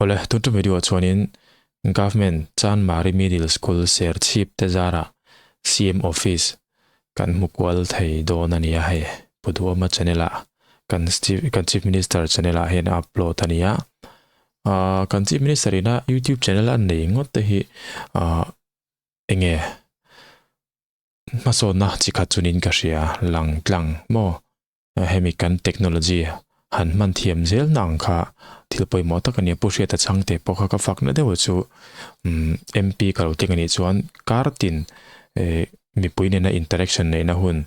ole tun tu video chuanin government chan mari middle school ser chip te zara CM office kan mukwal thei don ania he pudhuama chanela kan chief minister chanela hen upload ania kan chief minister ina YouTube channel an nei ngot te hi enge maso na chikha chunin ka ria lang tlang mo hemi kan technology han man thiam zel nang kha thilpoi mo ta kania pushia ta changte pokha ka fakna dewa chu MP ka ro tingani chuan kartin mi puine na interaction nei na hun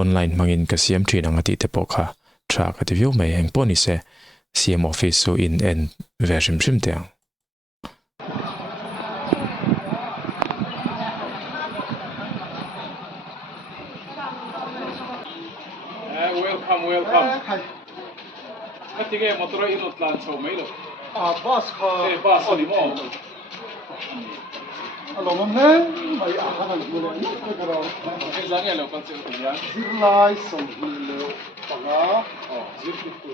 online mangin ka CM thin anga ti te pokha tra ka ti view mai heng poni se CM office so in en version sim te welcome. Nanti ke motor ini utlan so mai lo. Bas ka. Bas ni mo. Alo mamne, mai akan boleh ni kalau. Examnya lo kan sih tu ya. Zilai sambil panga. Zilku.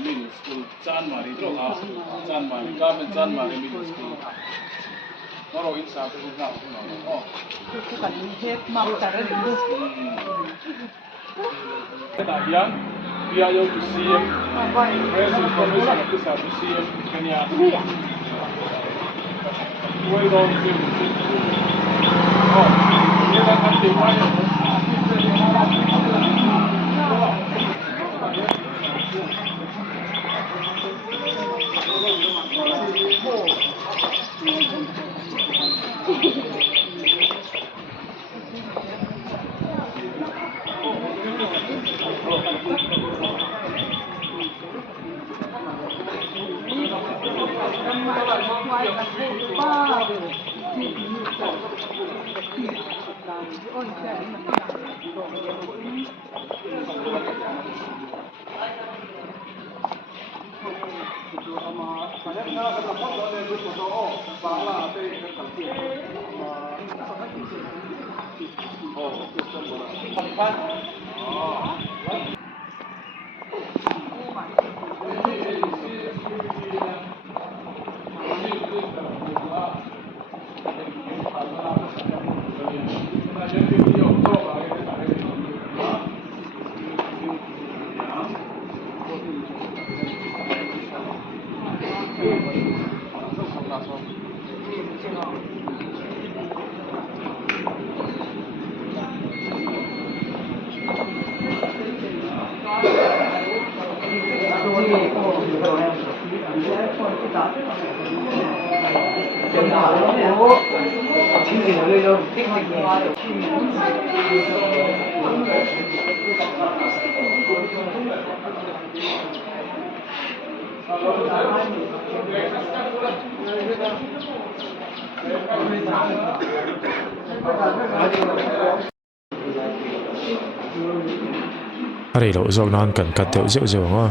Mini school Chan Mari tu Chan Mari, kami Chan Mari mini school. Maro insaf tu nak. Itu kan ni mak cara ni. Kemudian dia yang to CM, press information officer to CM Kenya. Dua orang tu. Dia dah nanti mana? Ari lo zog nan kan kat teu zeu zeu nga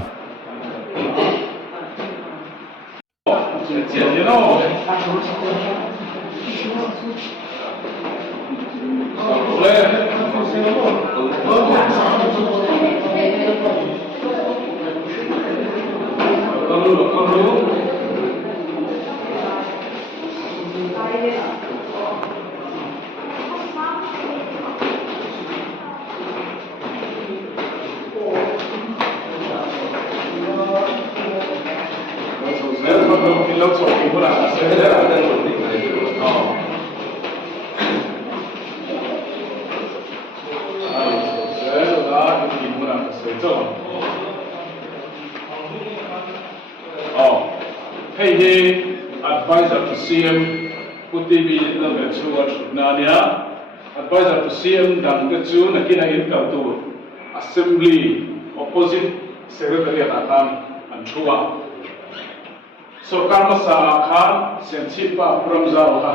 advisor to CM PTV level 2 nania advisor to CM dan kecu nakina income to assembly opposite secretariat akan anchua so karma sa khan sensipa pramza ha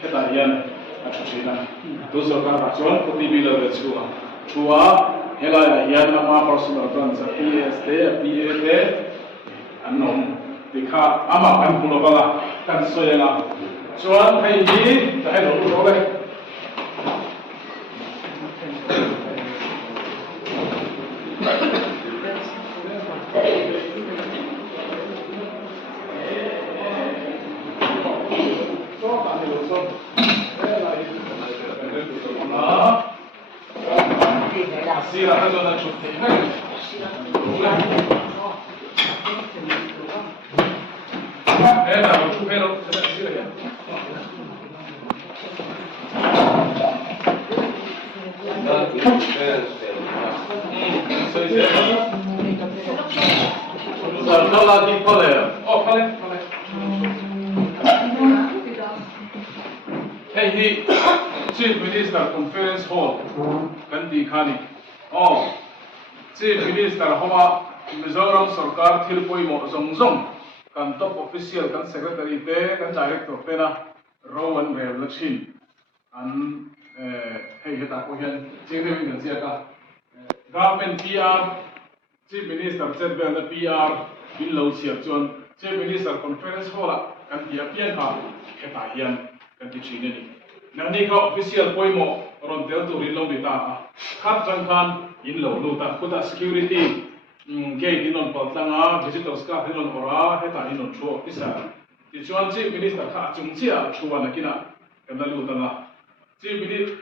hetarian achuchina to so karma chon PTV level 2 chua hela yan ama personal transa PSD PAD anom dikha ama kan pulo bala kan soyela chuan hei hi ta hei lo le sira ha zona chut te na na chu pero sira ya Dalla di Palermo. Oh, Palermo. Hey, Chief Minister Conference Hall. Kandi Khani. Oh, Chief Minister Homa Mizoram Sarkar Thilpoi Mo Zongzong. Kan top official, kan secretary te, kan director te na Rowan Rev Lachin. An hey heta ko hian jingre kan sia ka. Government PR Chief Minister said the PR in low siap chuan Chief Minister Conference Hall kan dia pian ha heta hian kan ti chine ni nani ka official poimo ron tel tu rin lo ni ta khat chang khan in lo lu ta kuta security gate in on patlanga visitors ka in on ora heta in on tho isa ti chuan Chief Minister kha chung chia chuan akina kan la lu ta na Chief Minister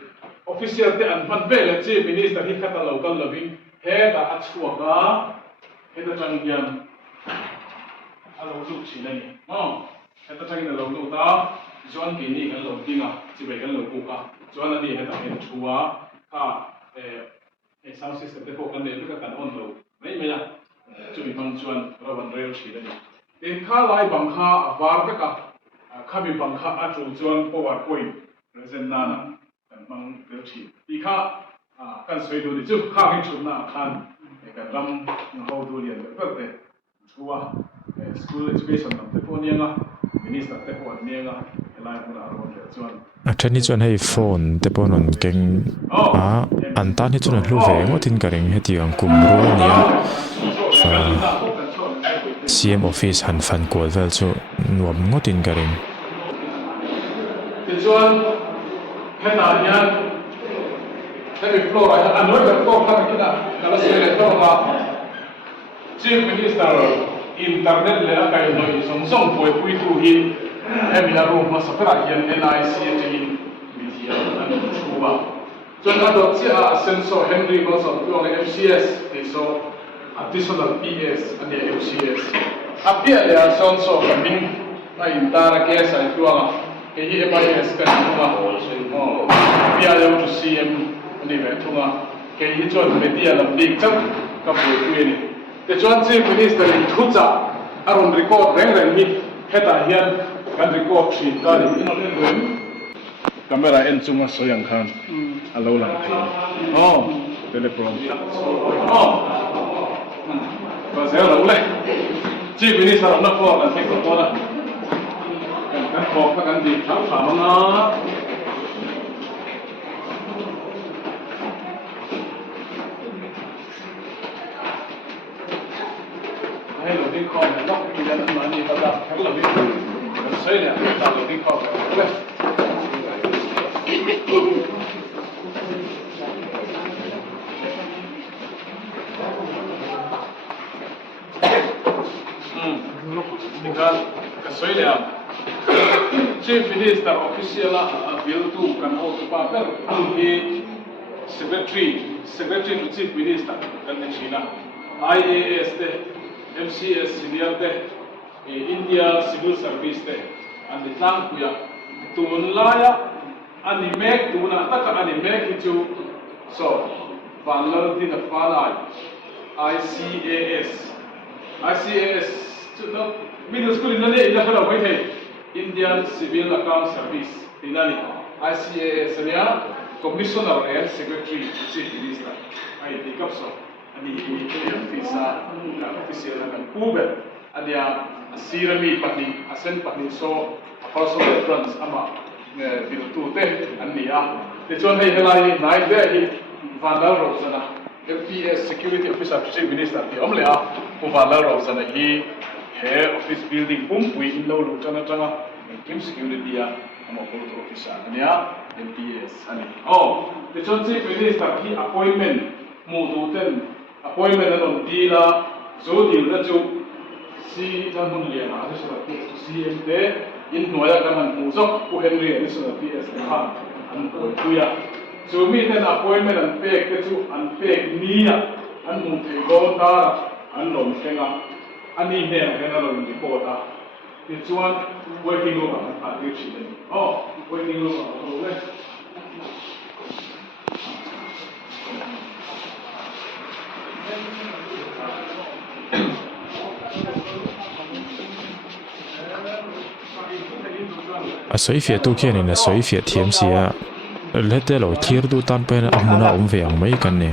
official te an fan vele Chief Minister hi khata local loving heta achuaka heta chang yan alo lu china ni heta chang na lo lu ta chuan ki ni kan lo tinga chi be kan lo ku ka chuan ani heta hen chua ka sound system te ko kan le ka kan on lo mai mai ya chu bi bang chuan rawan rel china ni te kha lai bang kha awar ka ka kha bi bang kha a chu chuan powerpoint present na na kan bang rel chi ti kha kan soi do ni chu kha hin chu na khan kan ram ho do lian ka te chua school education nam te po nianga minister te po nianga helai muna ron le chuan Thani chuan hei phone te pon on keng an tan hi chuan hlu ve ngotin ka ring heti ang kum ro nia CM office han fan kol vel chu nuam ngotin ka ring ti chuan heta hian hemi floor an no be ko kha kina kala se le to ba Chief Minister internet le a kai noi song song poi pui tu hi hemi na room ma sapra hian NIC te hin media an chuba chuan a dot chia sensor Henry Wilson tuang FCS te so additional PS and the FCS apia le a so coming na intara ke sai tuanga ke hi MIS ka tuanga apia le to CM ni ve tuanga ke hi chuan media lam dik chak ka poi tu ni te chuan Chief Minister in thucha aron record reng hi heta hian kan record thi ka ni in on ren camera en chunga soyang khan alo lang thei telephone ba zero lo le Chief Minister on the floor and take the order kan ko ka kan di thang tha ma hay lo đi kho nó cái dân mà đi ta thật là biết xây nè ta lo đi kho đấy đi kan cái xây nè Chief Minister official bill tu kan ho tu pa per hi secretary to Chief Minister kan ni China IAS te MCS senior te India civil service te and the tlang kuya tun laya ani mek tuna taka ani mek chu so valor din falai ICAS chu no middle school in the khala wai thei Indian Civil Account Service tinani ICAS nia commissioner and secretary chief minister ai dikap so ani officer official kan kuber adia sirami patni asen patni so personal reference ama bil tu te ania te chon hei helai nai de hi vandal ro sana FPS security officer chief minister ti omle a ko vandal ro sana hi he office building pui in lo lu chana chana kim security a ama ko officer ania FPS ani te chon chief minister hi appointment mu tu ten appointment on dila zo dil da chu si tan mun le na so da CM te in noya kan han mu sok ku Henry ni so da PS ha an ko tuya จูมีเนappointment อันเป็กก็จูอันเป็กนี้อันมุนที่โดนตาอันหลงเชงอันนี้เนี่ยเห็นเราอยู่ที่โคตาที่ชวน waiting room อันที่ชิดอ๋อ waiting room อันรู้เลย soi fia tu khian in soi fia thiam sia lete lo thir du tan pe amuna ve ang mai kan ne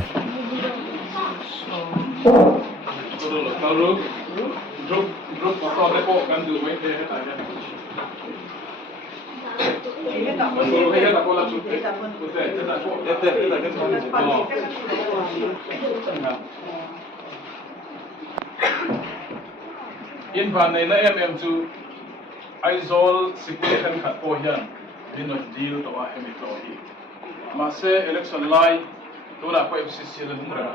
in van nei na chu aizol situation khat po hian vinot deal to a hemi to hi ma se election lai tuna ko FCC le numra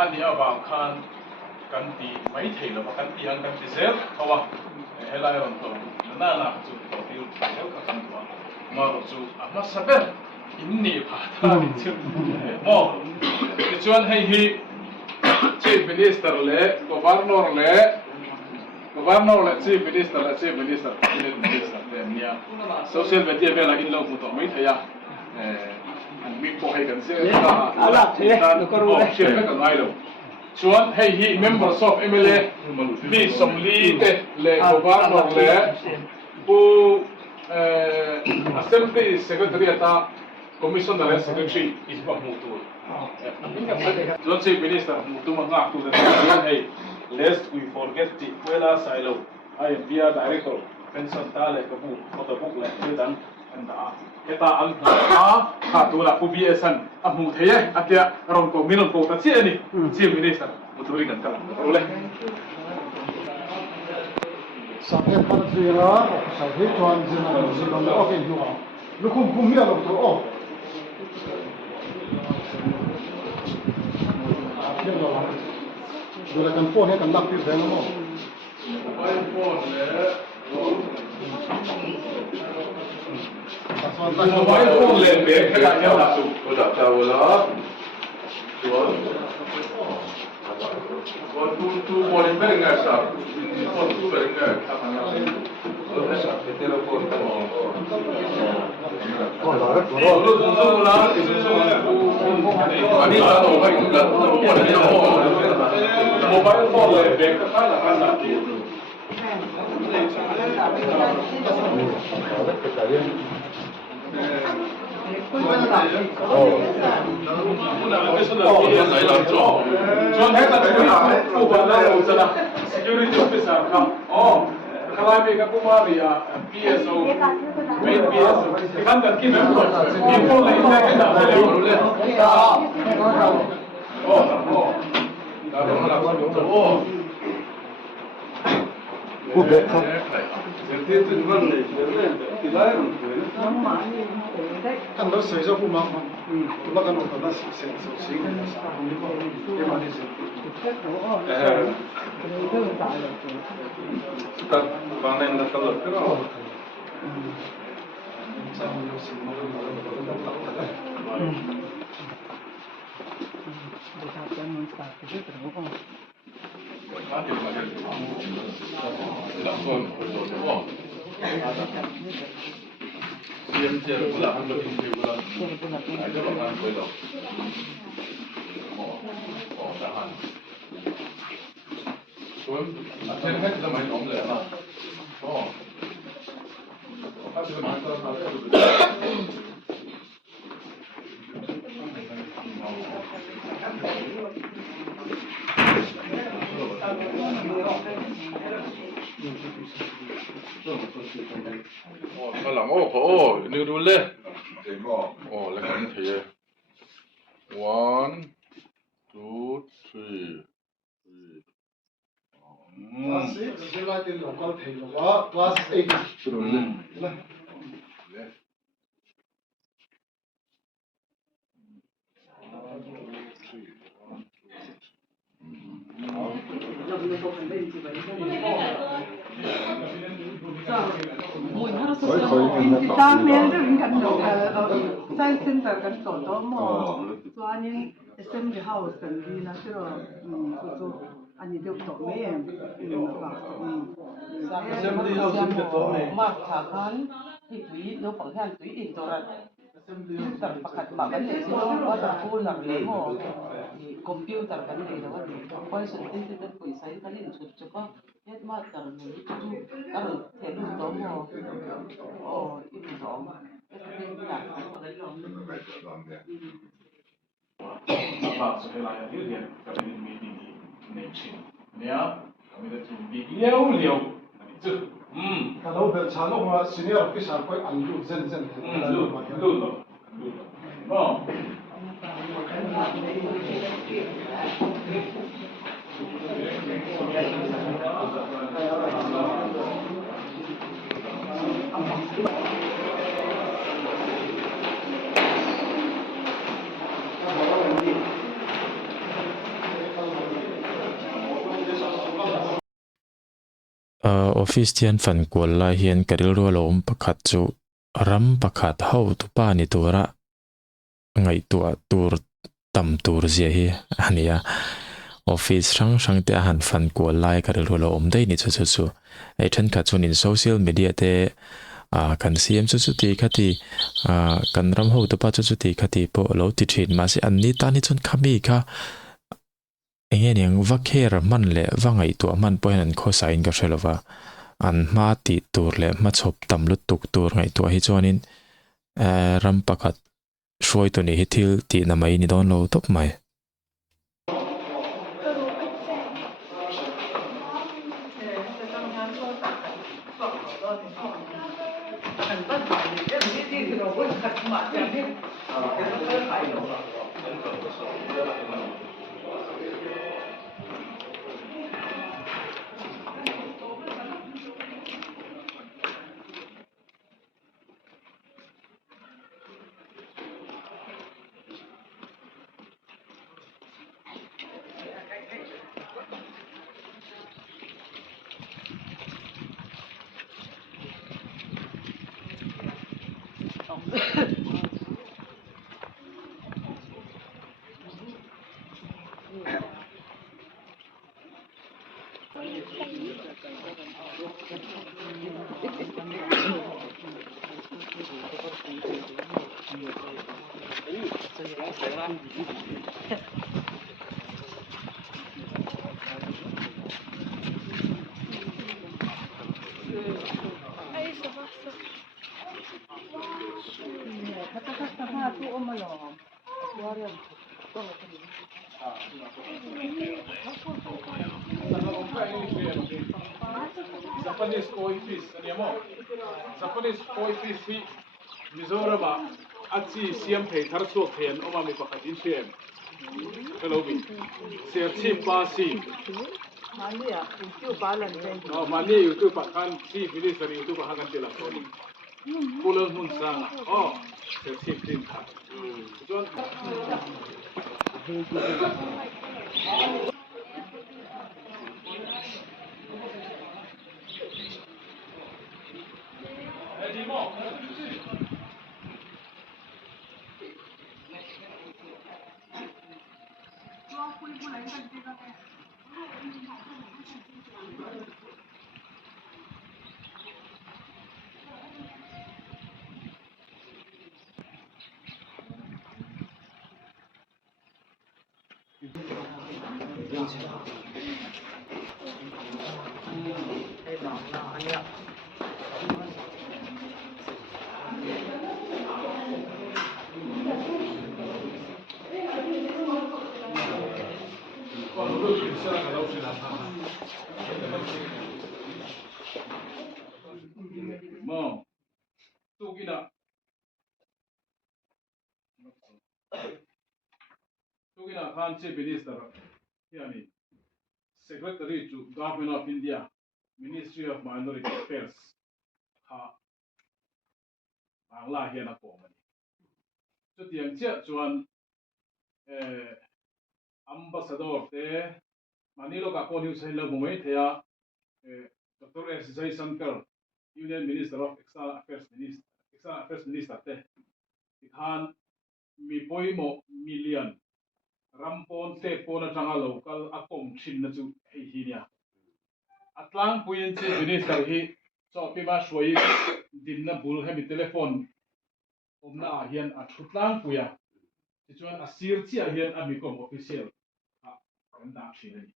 an dia ba khan kan ti mai theilo kan ti an kan ti zel kawa helai on to na chu to deal zel ka kan to ma ro chu ama sabe inni pha ta chu mo ti chuan hei hi chief minister le governor le chief minister nia social media bela in lo to mai thaya an mi po hai kan se ala the ko ro share ka ngai lo chuan hei hi members of MLA mi somli te le governor le pu assembly secretary ata commissioner secretary is ba mu tu chuan chief minister mu tu ma ngak tu da hei lest we forget the Kuala Silo. I am via director. Pension tale kabu photo book le dan anda. Kita hatula PBSan amu theye atia ron ko minon ko ta chi ni chief minister muturi kan kala role Sampai pada sira sampai tuan jina jina okey juga. Lukum kumia lo tu oh. Dua kan phone kan nak pilih dengan mo. Mobile phone le be kala ya la su ko da ta wala. Tu boleh berengar sa. Tu berengar apa nama? Telefon tu. Mobile phone le be kala kan nak. John hết là cái phụ bản là một giờ security officer không? Kalau mereka kumari ya PSO, main PSO, kan dan kita info lain lagi tak boleh boleh. Kubek. Kan lo sesuatu pun mak, cuma kan orang nak sih. Sudah panen dah kalau kerana. Ni dulu. Lepas ni 1, 2, 3. Class 6, sila tin local thing lo. Class 8. Lah. Mùi nó Tang nel de in kan no science center kan so to mo chuanin assembly house kan di na siro chu ani de to me ba Assembly House in the to me. ma tha khan hi tui no pang han tui in to rat tar pakhat ba kan le si no ba ta pu nar le mo computer kan le no ni question tin tin pui sai kan in chu chu pa yat ma tar ni chu tar the lu to mo in to About so hela ya dia kami ni meeting ni chin. Nia kami dah tu big liau liau. Ani tu. Kalau bercalo ma senior officer koi anju zen zen. Lu. Oh. office tian fan kwal la hian karil ro lom pakhat chu ram pakhat ho tu pa ni tura ngai tua tur tam tur zia hi ania office sang te han fan kwal lai karil ro lom dei ni chu chu ai then kha chun in social media te kan cm chu ti khati kan ram ho tu pa chu ti khati po lo ti thin ma se an ni ta ni chun khami kha engin yang vakher man le wangai tu man poin an kho sain ka shelova an ma ti tur le ma chop tam lu tuk tur ngai tu hi chuanin ram pakhat shoi tu ni hithil ti na mai ni don lo top mai Japanese koi fish, ani mo. Japanese koi fish hi Mizoram achi siam thei thar so then oma mi pakhat in siam. Hello bi. Siam chi pa si. mania tu balan dai No mani YouTube pakhan chi minister YouTube pakhan tela so ni. Pulang mun sang. Oh, siam chi tin tha. Jon Mo. Tugina. Tugina Khan Chief Minister. Yani Secretary to Government of India, Ministry of Minority Affairs. Ha. Bangla hian a ko mani. Chu tiang chia chuan ambassador te Manilo ka ko news hai lo mai thea Dr. S. Jai Shankar Union Minister of External Affairs Minister te ikhan mi poimo million rampon te pona changa local akom thin na chu hei hi nia atlang puin chi minister hi so pima shoi din na bul hemi telephone omna hian a thutlang puya ti chuan a sir chi a hian ami kom official a kan da thin ani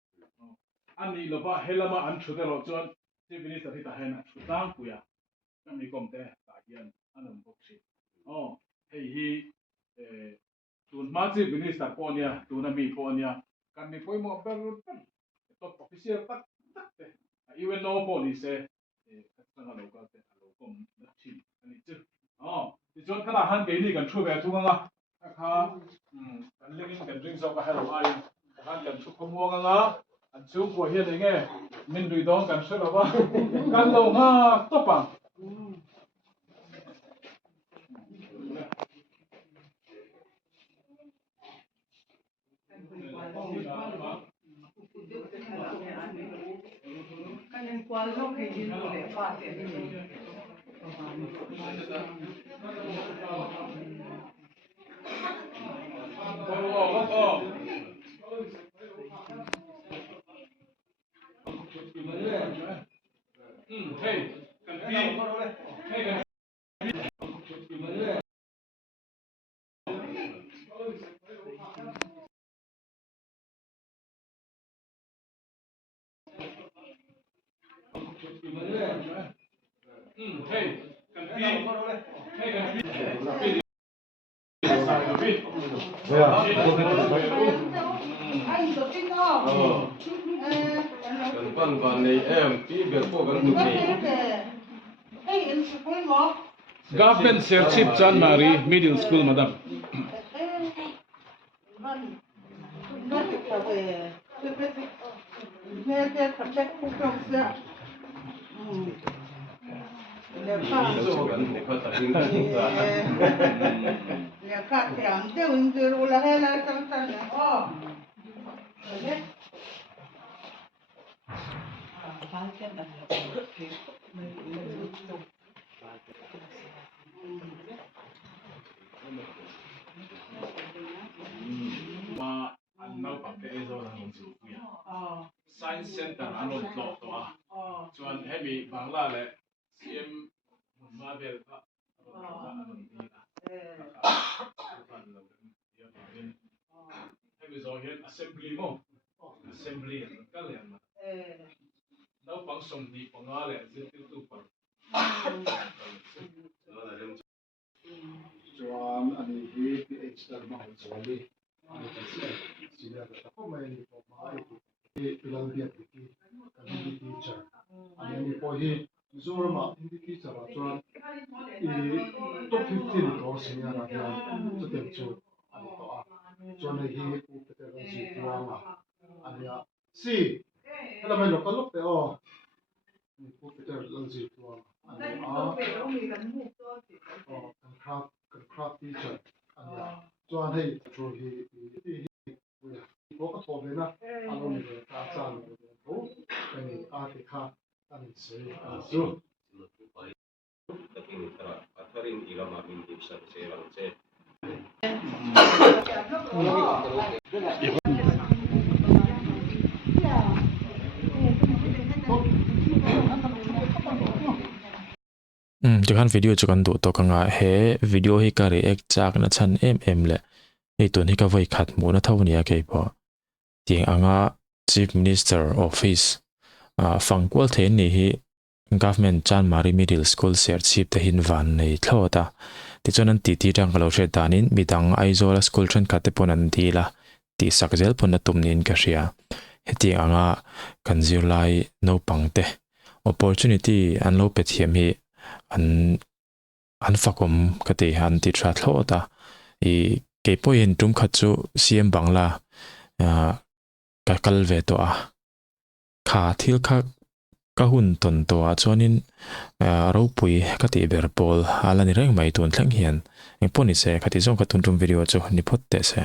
ani lova helama an thutelo chuan chief minister hi ta hen a thutlang puya ami kom te ta hian anam bok chi hei hi tun ma chief minister ponia tunami ponia kan mi poimo ber top official tak tak te even no police katanga local te lokom na thin ani chu ti chuan kana han ke ni kan thu ve thu nga kha kan lengin kan ring so ka hello ai han kan thu khomo nga an chu ko hian nge min dui dong kan se ba kan lo nga topa Kanin kual lo ke din le pa te ni. Hey, kan pi hey kan hey kan pi hey kan pi Ai to tin no. Kan van nei em ti ber po kan tu ni Hey, in school mo. Government Serchip Chan Mari Middle School madam. so kan ni kha ta ring ni ka Ma anau pa te ezo na nong chu ya. Science Center anon tlo to a. Chuan hemi Bangla le CM Mabel ka anon ni na. Hemi zo hian assembly mo. Assembly ka le ma. Nau pang som di pangale zin tu pa. Chuan ani hi PH tar ma hon chawli ani ta sila ta ko mai ni ko mai hi pilang dia ki community teacher ani ni po hi zorma hindi teacher a chuan top 15 ko senior ra ya chu te chu ani to a chuan hi u peter ron si tuanga ani a si ela mai lokal lok te o u peter ron si tuanga ani a craft teacher ania chuan hei chu hi ko ka thom na alo ni ta chan ko ani a ti kha ani sei a chu takin tra atharin ilama min dip sa se lang che Chuan video chu kan du to kanga he video hi ka react chak na chan le ei tun hi ka voi khat mu na thau nia ke po ting anga chief minister office fang kwal the ni hi government Chan Mari Middle School Serchip te hin van nei thlota ti chuan an ti tang lo hre danin midang aizola school than khate pon an dila ti sakzel pon na tumnin ka ria heti anga kan zirlai no pangte opportunity an lo pe thiam hi an fakom kate han ti tra thlota I ke poin tum khat chu CM Bangla ka kalve to a kha thil kha ka hun ton to a chuanin ro pui ka ti ber pol ala ni reng mai tun thlang hian eng poni se khati zong ka tun tum video chu ni phot te se